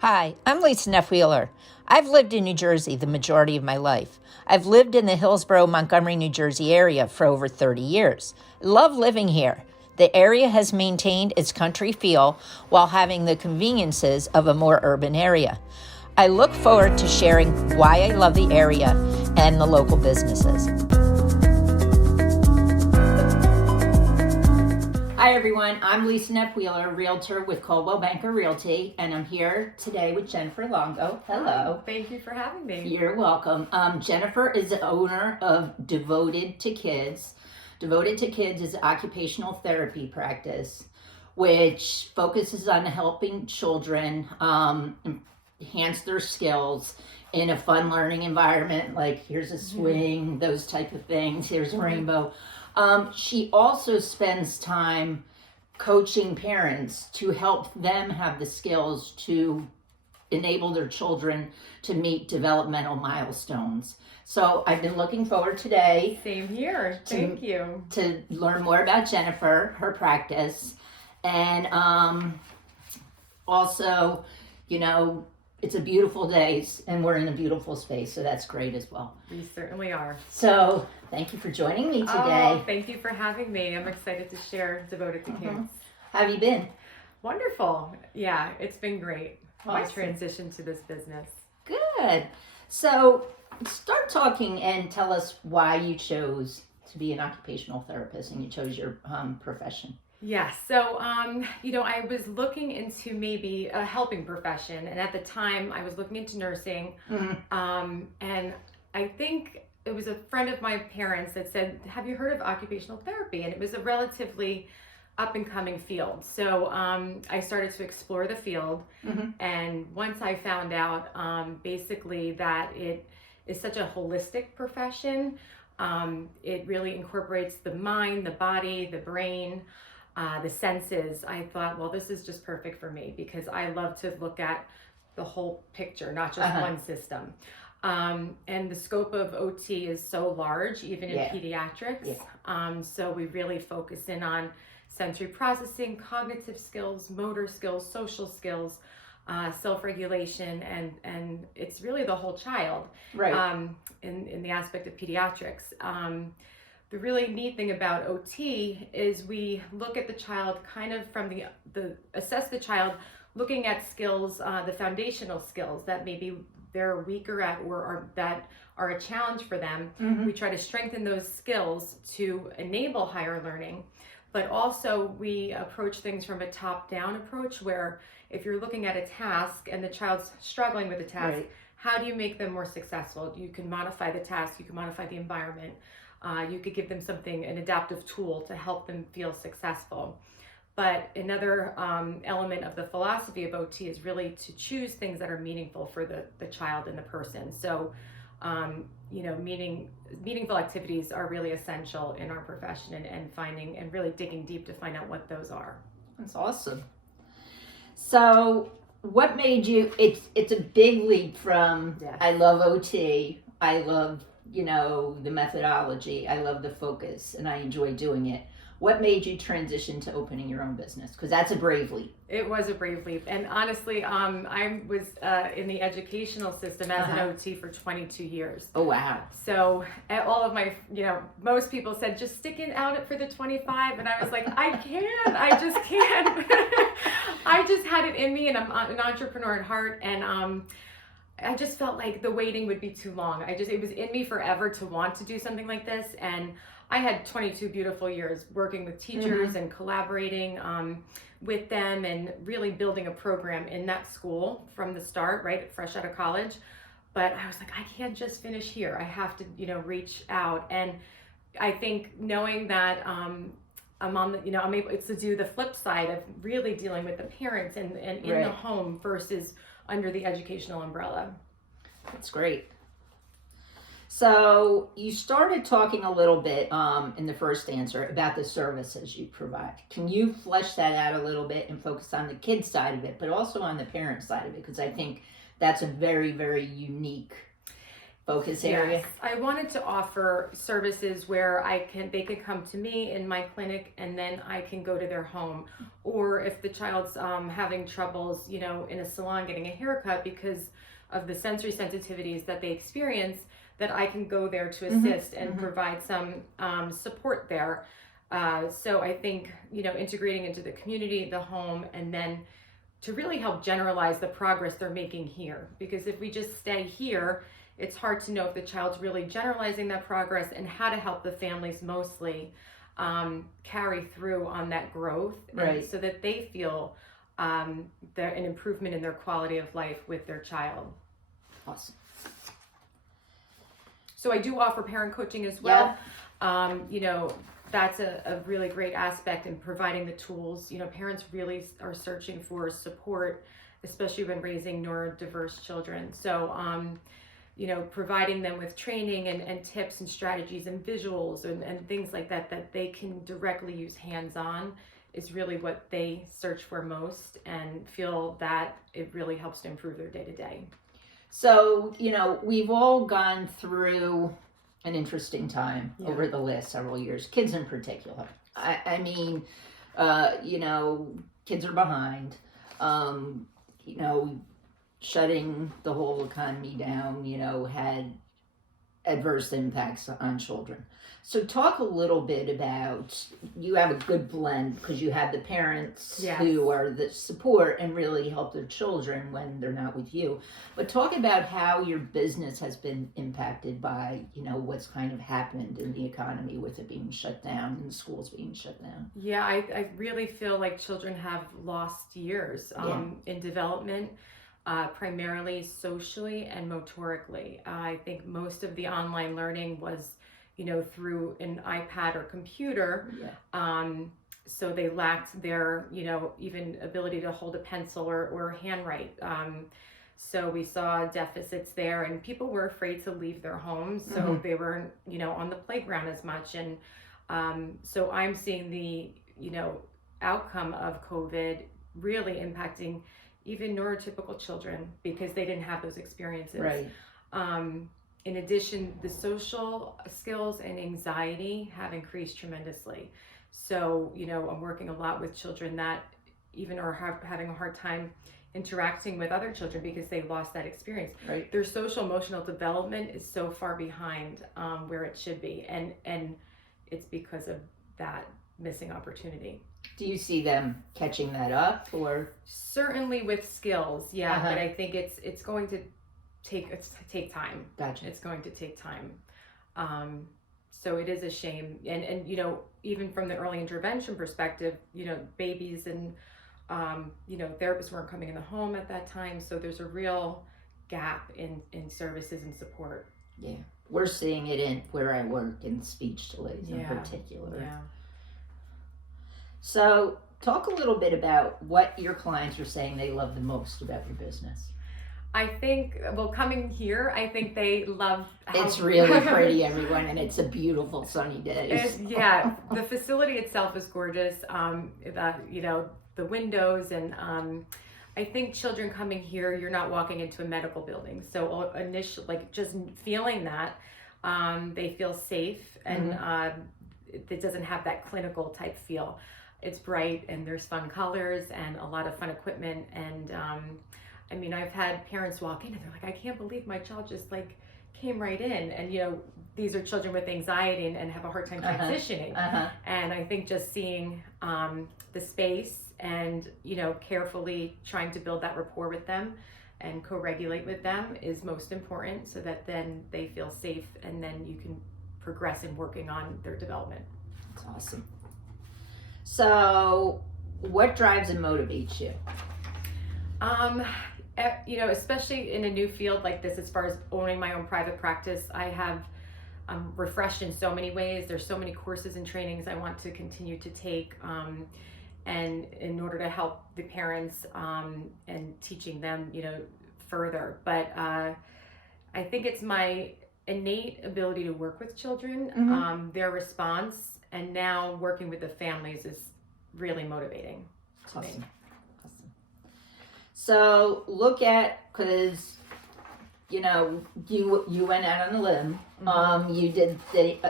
Hi, I'm Lisa Neff-Wheeler. I've lived in New Jersey the majority of my life. I've lived in the Hillsborough, Montgomery, New Jersey area for over 30 years. I love living here. The area has maintained its country feel while having the conveniences of a more urban area. I look forward to sharing why I love the area and the local businesses. Hi everyone, I'm Lisa Neff-Wheeler, Realtor with Coldwell Banker Realty, and I'm here today with Jennifer Luongo. Hello. Hi, thank you for having me. You're welcome. Jennifer is the owner of DevOTed to Kids. DevOTed to Kids is an occupational therapy practice which focuses on helping children enhance their skills in a fun learning environment, like here's a swing, those type of things, here's a rainbow. She also spends time coaching parents to help them have the skills to enable their children to meet developmental milestones. So I've been looking forward today. Same here. Thank you. To learn more about Jennifer, her practice, and also, it's a beautiful day and we're in a beautiful space, so that's great as well. We certainly are. So thank you for joining me today. Oh, thank you for having me. I'm excited to share DevOTed to Kids. How have you been? Wonderful. Yeah, it's been great. Awesome. My transition to this business. Good. So start talking and tell us why you chose to be an occupational therapist and you chose your profession. Yeah, so, I was looking into maybe a helping profession, and at the time I was looking into nursing, and I think it was a friend of my parents that said, have you heard of occupational therapy? And it was a relatively up-and-coming field. So I started to explore the field, and once I found out basically that it is such a holistic profession, it really incorporates the mind, the body, the brain, the senses. I thought, well, this is just perfect for me because I love to look at the whole picture, not just one system. And the scope of OT is so large, even in pediatrics. So we really focus in on sensory processing, cognitive skills, motor skills, social skills, self-regulation, and it's really the whole child, right? In the aspect of pediatrics. The really neat thing about OT is we look at the child kind of from assess the child, looking at skills, the foundational skills that maybe they're weaker at or that are a challenge for them. We try to strengthen those skills to enable higher learning, but also we approach things from a top-down approach where if you're looking at a task and the child's struggling with the task, how do you make them more successful? You can modify the task, you can modify the environment. You could give them an adaptive tool to help them feel successful. But another element of the philosophy of OT is really to choose things that are meaningful for the child and the person. So, meaningful activities are really essential in our profession and finding and really digging deep to find out what those are. That's awesome. So what made you, it's a big leap from, I love OT, I love the methodology, I love the focus, and I enjoy doing it. What made you transition to opening your own business? Because that's a brave leap. It was a brave leap. And honestly, I was in the educational system as an OT for 22 years. Oh, wow. So all of my, most people said, just stick it out for the 25. And I was like, I just can't. I just had it in me, and I'm an entrepreneur at heart. And I just felt like the waiting would be too long. It was in me forever to want to do something like this. And I had 22 beautiful years working with teachers and collaborating with them and really building a program in that school from the start, right, fresh out of college. But I was like, I can't just finish here. I have to, reach out. And I think knowing that I'm on the, I'm able to do the flip side of really dealing with the parents and in the home versus under the educational umbrella. That's great. So you started talking a little bit in the first answer about the services you provide. Can you flesh that out a little bit and focus on the kid side of it, but also on the parent side of it? Because I think that's a very, very unique focus area? Yes, I wanted to offer services where they could come to me in my clinic, and then I can go to their home. Or if the child's having troubles, in a salon getting a haircut because of the sensory sensitivities that they experience, that I can go there to assist and provide some support there. So I think, integrating into the community, the home, and then to really help generalize the progress they're making here. Because if we just stay here, it's hard to know if the child's really generalizing that progress and how to help the families mostly carry through on that growth, right, so that they feel an improvement in their quality of life with their child. Awesome. So I do offer parent coaching as well. Yeah. That's a really great aspect in providing the tools. Parents really are searching for support, especially when raising neurodiverse children. So, providing them with training and tips and strategies and visuals and things like that they can directly use hands-on is really what they search for most, and feel that it really helps to improve their day-to-day. So, we've all gone through an interesting time over the last several years, kids in particular. I mean, kids are behind, shutting the whole economy down, had adverse impacts on children. So talk a little bit about, you have a good blend because you have the parents who are the support and really help their children when they're not with you. But talk about how your business has been impacted by, what's kind of happened in the economy with it being shut down and schools being shut down. Yeah, I really feel like children have lost years in development. Primarily socially and motorically. I think most of the online learning was, through an iPad or computer. So they lacked their, even ability to hold a pencil or handwrite. So we saw deficits there, and people were afraid to leave their homes. So they weren't, on the playground as much. And so I'm seeing the, outcome of COVID really impacting even neurotypical children, because they didn't have those experiences. Right. In addition, the social skills and anxiety have increased tremendously. So, I'm working a lot with children that even are having a hard time interacting with other children because they lost that experience. Right. Their social emotional development is so far behind where it should be. And it's because of that missing opportunity. Do you see them catching that up, or? Certainly with skills, yeah, but I think it's going to take time. Gotcha. It's going to take time. So it is a shame, and even from the early intervention perspective, babies and therapists weren't coming in the home at that time, so there's a real gap in services and support. Yeah, we're seeing it in where I work in speech delays in particular. Yeah. So talk a little bit about what your clients are saying they love the most about your business. I think, coming here, I think they love how it's really pretty, everyone, and it's a beautiful sunny day. The facility itself is gorgeous. The windows, and I think children coming here, you're not walking into a medical building. So initially, just feeling that, they feel safe, and it doesn't have that clinical type feel. It's bright, and there's fun colors and a lot of fun equipment. And I've had parents walk in and they're like, I can't believe my child just came right in. And these are children with anxiety and have a hard time transitioning. And I think just seeing the space and carefully trying to build that rapport with them and co-regulate with them is most important, so that then they feel safe, and then you can progress in working on their development. That's awesome. So what drives and motivates you? Especially in a new field like this, as far as owning my own private practice, I have refreshed in so many ways. There's so many courses and trainings I want to continue to take, and in order to help the parents and teaching them, further. But I think it's my innate ability to work with children, their response, and now working with the families is really motivating to me. Awesome. So look at, because you know, you went out on a limb. You did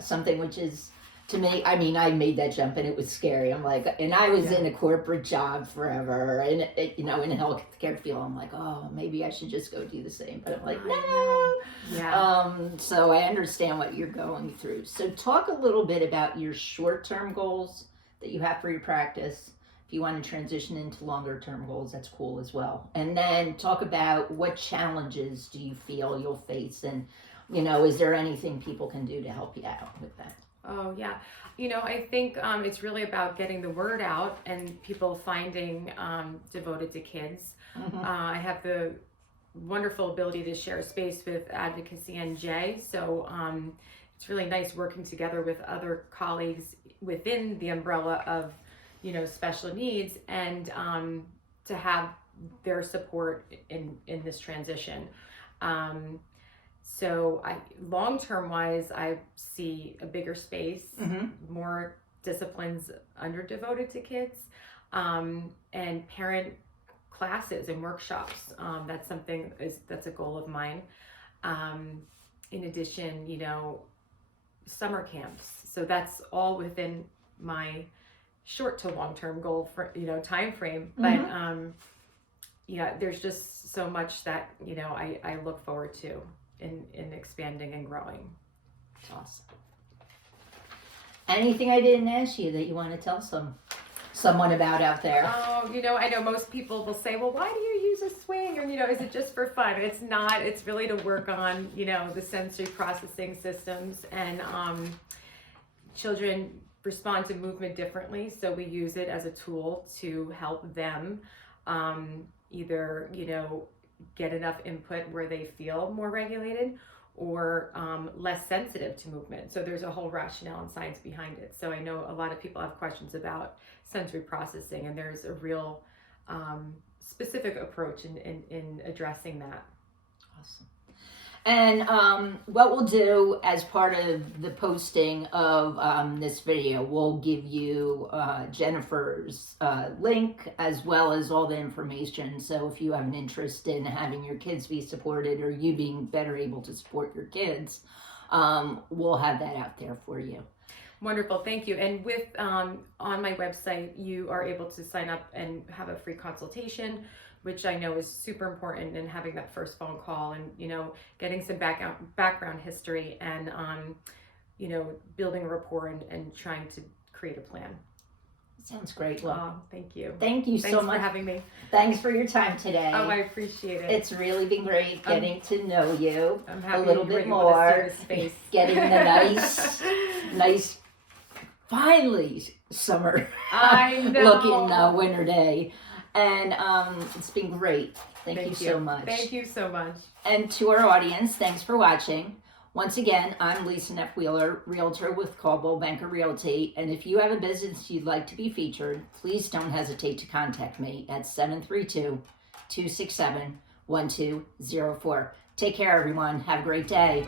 something which is, to me, I mean, I made that jump and it was scary. I'm like, and I was in a corporate job forever, and you know, in a healthcare field. I'm like, oh, maybe I should just go do the same. But I'm like, no. Yeah. So I understand what you're going through. So talk a little bit about your short-term goals that you have for your practice. If you want to transition into longer-term goals, that's cool as well. And then talk about what challenges do you feel you'll face, and you know, is there anything people can do to help you out with that? Oh, yeah. You know, I think it's really about getting the word out and people finding Devoted to Kids. I have the wonderful ability to share space with Advocacy NJ, so it's really nice working together with other colleagues within the umbrella of, you know, special needs, and to have their support in this transition. So long-term wise, I see a bigger space, more disciplines under Devoted to Kids, and parent classes and workshops. That's that's a goal of mine. In addition, you know, summer camps. So that's all within my short to long-term goal for, you know, time frame. But yeah, there's just so much that, you know, I look forward to in expanding and growing. That's awesome. Anything I didn't ask you that you want to tell someone about out there? Oh, you know, I know most people will say, well, why do you use a swing? Or, you know, is it just for fun? It's not. It's really to work on, you know, the sensory processing systems, and children respond to movement differently, so we use it as a tool to help them either, you know, get enough input where they feel more regulated, or less sensitive to movement. So there's a whole rationale and science behind it. So I know a lot of people have questions about sensory processing, and there's a real specific approach in addressing that. Awesome. And what we'll do as part of the posting of this video, we'll give you Jennifer's link as well as all the information. So if you have an interest in having your kids be supported, or you being better able to support your kids, we'll have that out there for you. Wonderful, thank you. And with on my website, you are able to sign up and have a free consultation, which I know is super important, in having that first phone call, and, you know, getting some background history, and you know, building a rapport and trying to create a plan. Sounds great. Well, thank you. Thank you so much. Thanks for having me. Thanks for your time today. Oh, I appreciate it. It's really been great getting to know you I'm a little bit more. Space. Getting the nice, finally summer I know. looking winter day. And it's been great. Thank you so much. Thank you so much. And to our audience, thanks for watching. Once again, I'm Lisa Neff-Wheeler, Realtor with Coldwell Banker Realty. And if you have a business you'd like to be featured, please don't hesitate to contact me at 732-267-1204. Take care, everyone. Have a great day.